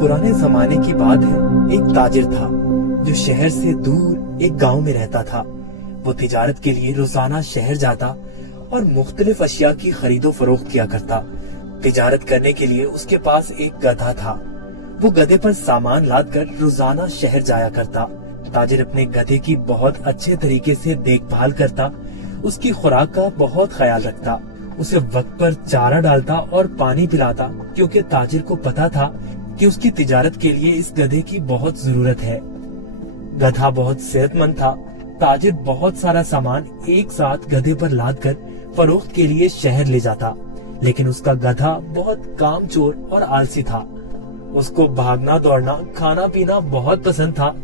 पुराने जमाने की बात है। एक ताजिर था जो शहर से दूर एक गांव में रहता था। वो तिजारत के लिए रोजाना शहर जाता और मुख्तलिफ अशिया की खरीदो फरोख्त किया करता। तिजारत करने के लिए उसके पास एक गधा था। वो गधे पर सामान लाद कर रोजाना शहर जाया करता। ताजिर अपने गधे की बहुत अच्छे तरीके से देखभाल करता, उसकी खुराक का बहुत ख्याल रखता, उसे वक्त पर चारा डालता और पानी पिलाता, क्योंकि ताजिर को पता था कि उसकी तिजारत के लिए इस गधे की बहुत जरूरत है। गधा बहुत सेहतमंद था। ताजिर बहुत सारा सामान एक साथ गधे पर लाद कर फरोख्त के लिए शहर ले जाता, लेकिन उसका गधा बहुत कामचोर और आलसी था। उसको भागना दौड़ना खाना पीना बहुत पसंद था।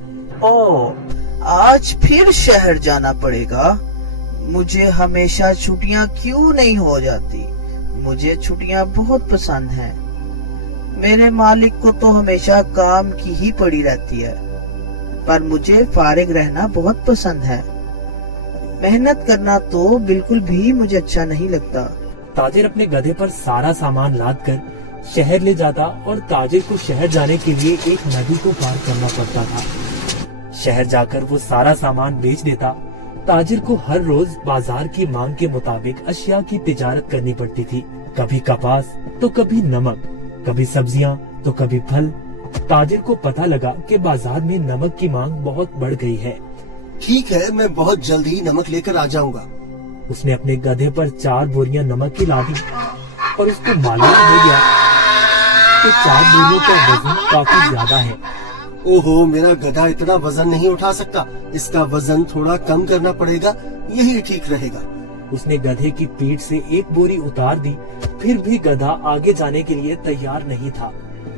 आज फिर शहर जाना पड़ेगा। मुझे हमेशा छुट्टियां क्यों नहीं हो जाती? मुझे छुट्टियां बहुत पसंद हैं। मेरे मालिक को तो हमेशा काम की ही पड़ी रहती है, पर मुझे फारिग रहना बहुत पसंद है। मेहनत करना तो बिल्कुल भी मुझे अच्छा नहीं लगता। ताजिर अपने गधे पर सारा सामान लाद कर शहर ले जाता और ताजिर को शहर जाने के लिए एक नदी को पार करना पड़ता था। शहर जाकर वो सारा सामान बेच देता। ताजिर को हर रोज बाजार की मांग के मुताबिक अशिया की तिजारत करनी पड़ती थी। कभी कपास तो कभी नमक, कभी सब्जियां तो कभी फल। ताजिर को पता लगा कि बाजार में नमक की मांग बहुत बढ़ गई है। ठीक है, मैं बहुत जल्द ही नमक लेकर आ जाऊंगा। उसने अपने गधे पर 4 बोरियां नमक की लादी और उसको मालूम हो गया कि 4 बोरियों का वजन काफी ज्यादा है। ओहो, मेरा गधा इतना वजन नहीं उठा सकता। इसका वजन थोड़ा कम करना पड़ेगा, यही ठीक रहेगा। उसने गधे की पीठ से एक बोरी उतार दी, फिर भी गधा आगे जाने के लिए तैयार नहीं था।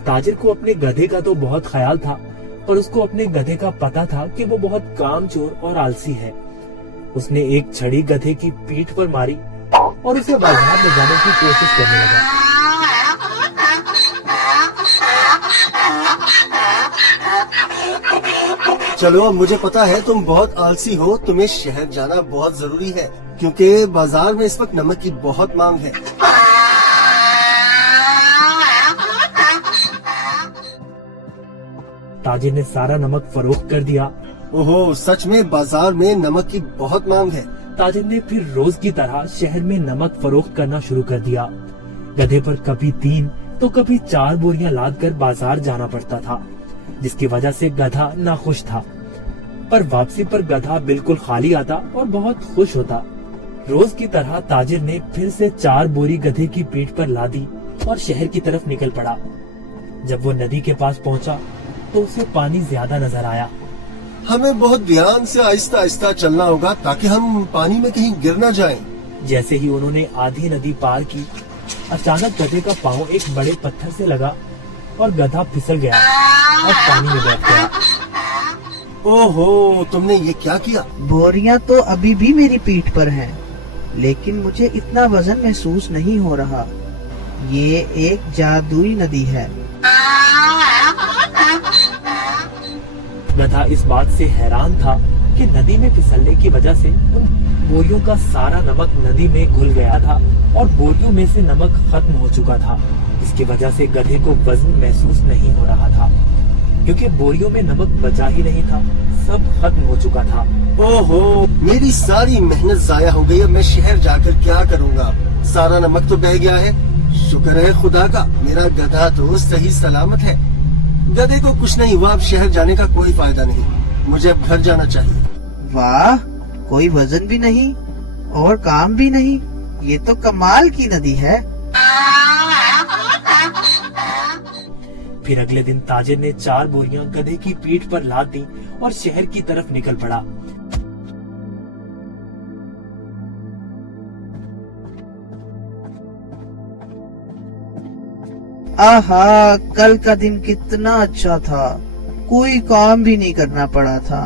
ताजिर को अपने गधे का तो बहुत ख्याल था, पर उसको अपने गधे का पता था कि वो बहुत कामचोर और आलसी है। उसने एक छड़ी गधे की पीठ पर मारी और उसे बाजार ले जाने की कोशिश करने लगा। चलो, अब मुझे पता है तुम बहुत आलसी हो। तुम्हें शहर जाना बहुत जरूरी है, क्योंकि बाजार में इस वक्त नमक की बहुत मांग है। ताजिर ने सारा नमक फरोख्त कर दिया। ओहो, सच में बाजार में नमक की बहुत मांग है। ताजिर ने फिर रोज की तरह शहर में नमक फरोख्त करना शुरू कर दिया। गधे पर कभी 3 तो कभी 4 बोरियां लाद कर बाजार जाना पड़ता था, जिसकी वजह से गधा नाखुश था। पर वापसी पर गधा बिल्कुल खाली आता और बहुत खुश होता। रोज की तरह ताजिर ने फिर से 4 बोरी गधे की पीठ पर लादी और शहर की तरफ निकल पड़ा। जब वो नदी के पास पहुंचा तो उसे पानी ज्यादा नजर आया। हमें बहुत ध्यान से आहिस्ता आहिस्ता चलना होगा ताकि हम पानी में कहीं गिर न जाएं। जैसे ही उन्होंने आधी नदी पार की, अचानक गधे का पाँव एक बड़े पत्थर से लगा और गधा फिसल गया और पानी में बैठ गया। ओहो, तुमने ये क्या किया? बोरियां तो अभी भी मेरी पीठ पर हैं, लेकिन मुझे इतना वजन महसूस नहीं हो रहा। ये एक जादुई नदी है। गधा इस बात से हैरान था कि नदी में फिसलने की वजह से उन बोरियों का सारा नमक नदी में घुल गया था और बोरियों में से नमक खत्म हो चुका था। इसकी वजह से गधे को वजन महसूस नहीं हो रहा था, क्योंकि बोरियों में नमक बचा ही नहीं था, सब खत्म हो चुका था। ओहो, मेरी सारी मेहनत जाया हो गई। अब मैं शहर जाकर क्या करूँगा? सारा नमक तो बह गया है। शुक्र है खुदा का, मेरा गधा तो सही सलामत है। गधे को कुछ नहीं हुआ। अब शहर जाने का कोई फायदा नहीं, मुझे अब घर जाना चाहिए। वाह, कोई वजन भी नहीं और काम भी नहीं। ये तो कमाल की नदी है। फिर अगले दिन ताजिर ने 4 बोरियां गधे की पीठ पर लाद दी और शहर की तरफ निकल पड़ा। आहा, कल का दिन कितना अच्छा था। कोई काम भी नहीं करना पड़ा था।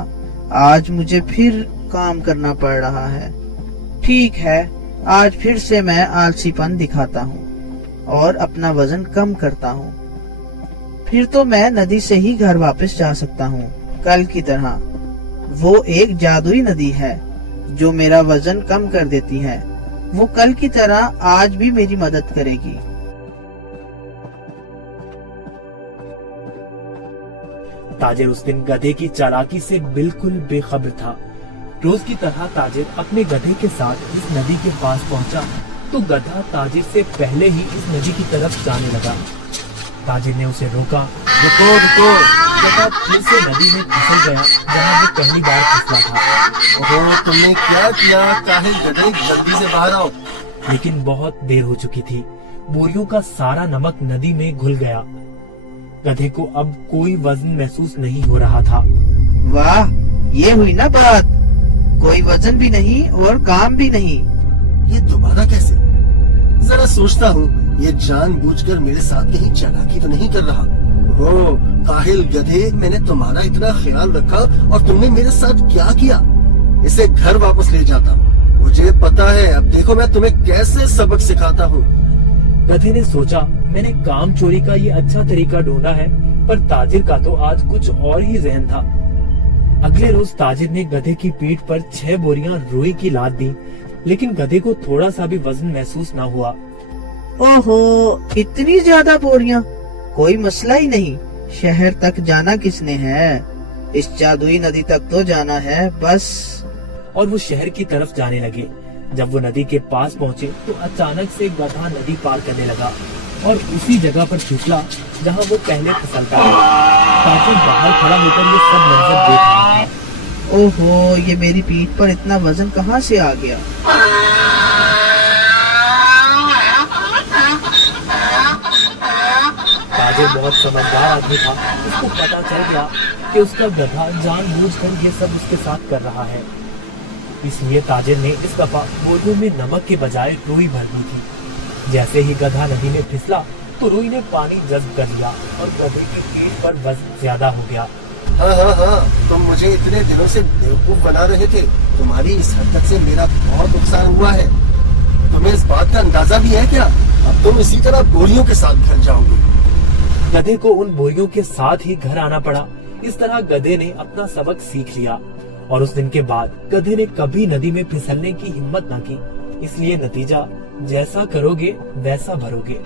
आज मुझे फिर काम करना पड़ रहा है। ठीक है, आज फिर से मैं आलसीपन दिखाता हूँ और अपना वजन कम करता हूँ। फिर तो मैं नदी से ही घर वापस जा सकता हूँ कल की तरह। वो एक जादुई नदी है जो मेरा वजन कम कर देती है। वो कल की तरह आज भी मेरी मदद करेगी। ताजिर उस दिन गधे की चालाकी से बिल्कुल बेखबर था। रोज की तरह ताजिर अपने गधे के साथ इस नदी के पास पहुंचा तो गधा ताजिर से पहले ही इस नदी की तरफ जाने लगा। ताजिर ने उसे रोका। रुको रुको। गधा फिर से नदी में फिसल गया जहाँ वो पहली बार फिसला था। ओहो, तुमने क्या किया? काहिल गधे, जल्दी से बाहर आओ। लेकिन बहुत देर हो चुकी थी। बोरियों का सारा नमक नदी में घुल गया। गधे को अब कोई वजन महसूस नहीं हो रहा था। वाह, ये हुई ना बात। कोई वजन भी नहीं और काम भी नहीं। ये दोबारा कैसे? जरा सोचता हूँ, ये जानबूझकर मेरे साथ कहीं चालाकी तो नहीं कर रहा। ओह काहिल गधे, मैंने तुम्हारा इतना ख्याल रखा और तुमने मेरे साथ क्या किया? इसे घर वापस ले जाता हूँ। मुझे पता है, अब देखो मैं तुम्हें कैसे सबक सिखाता हूँ। गधे ने सोचा, मैंने काम चोरी का ये अच्छा तरीका ढूंढा है, पर ताजिर का तो आज कुछ और ही जहन था। अगले रोज ताजिर ने गधे की पीठ पर 6 बोरियां रुई की लाद दी, लेकिन गधे को थोड़ा सा भी वजन महसूस न हुआ। ओहो, इतनी ज्यादा बोरियां? कोई मसला ही नहीं। शहर तक जाना किसने है? इस जादुई नदी तक तो जाना है बस। और वो शहर की तरफ जाने लगे। जब वो नदी के पास पहुँचे तो अचानक से गधा नदी पार करने लगा और उसी जगह पर फिसला जहाँ वो पहले फिसलता था। ताजिर बाहर खड़ा होकर ये सब मंजर देख रहा था। ओहो, ये मेरी पीठ पर इतना वजन कहाँ से आ गया? ताजिर बहुत समझदार आदमी था। उसको पता चल गया कि उसका गधा जानबूझकर ये सब उसके साथ कर रहा है। इसलिए ताजिर ने इस दफा बोरियों में नमक के बजाय रुई भर दी थी। जैसे ही गधा नदी में फिसला तो रुई ने पानी जज्ब कर लिया और गधे की पीठ पर वजन ज्यादा हो गया। हाँ, तुम मुझे इतने दिनों से बेवकूफ बना रहे थे। तुम्हारी इस हरकत से मेरा बहुत नुकसान हुआ है। तुम्हें इस बात का अंदाजा भी है क्या? अब तुम इसी तरह बोरियों के साथ घर जाओगे। गधे को उन बोरियों के साथ ही घर आना पड़ा। इस तरह गधे ने अपना सबक सीख लिया और उस दिन के बाद गधे ने कभी नदी में फिसलने की हिम्मत न की। इसलिए नतीजा, जैसा करोगे वैसा भरोगे।